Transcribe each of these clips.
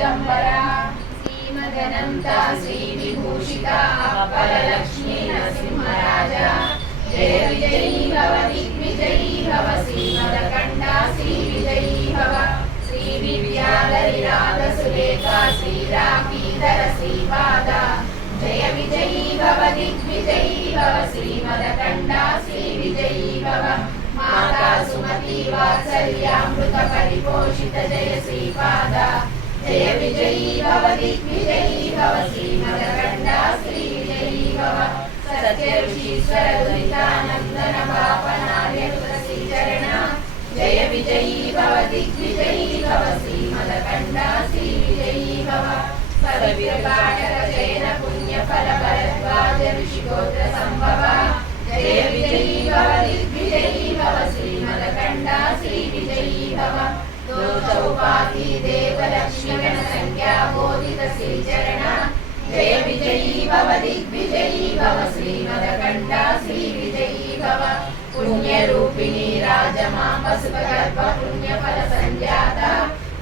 दिगंबरा श्रीमदनंता श्रीविभूषिता अपरलक्ष्मी नरसिंहराजा जय विजयी भव दिग्विजयी भव श्रीमदकंडा श्रीविजयी भव श्रीविद्याधरिनाथसुलेखा श्रीराकीधर श्रीपादा जय विजयी भव दिग्विजयी भव श्रीमदकंडा श्रीविजयी भव माता सुमति वात्सल्यामृत परिपोषित जय श्रीपादा जय विजयी भव दिग्विजयी भव श्रीमदकंडा श्रीविजयी भव सत्यऋषीश्वर दुरितानंदन पापनार्यकृत श्रीचरण जय विजयी भव दिग्विजयी भव श्रीमदकंडा श्रीविजयी भव पवित्रपाठक जैन पुण्यफल भरद्वाज ऋषिगोत्र संभव जय विजयी भव दिग्विजयी भव श्रीमदकंडा श्रीविजयी भव दो चौपाती देव लक्ष्मीगण संज्ञा बोधित श्रीचरण जय विजयी भव दिग्विजयी भव श्रीमदकंडा श्रीविजयी भव पुण्य रूपिणी राजमां पशुपगर्भ पुण्यफल संजाता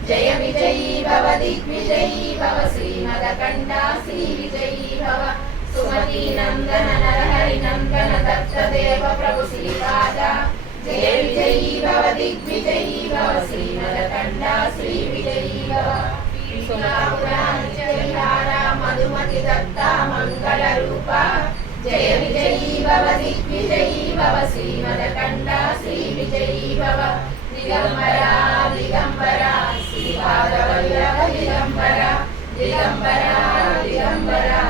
जय विजयी भव दिग्विजयी भव श्रीमदकंडा श्रीविजयी भव सुमति नंदन नरहरि नंदन दत्त देव प्रभु श्रीपादा जय विजयी भव दिग्विजयी भव श्रीमदकंडा श्रीविजयी भव विहारा मधुमति दत्ता मंगल रूपा जय विजयी भव दिग्विजयी भव श्रीमदकंडा श्रीविजयी भव दिगंबरा दिगंबरा श्रीपादवल्लभ दिगंबरा दिगंबरा दिगंबरा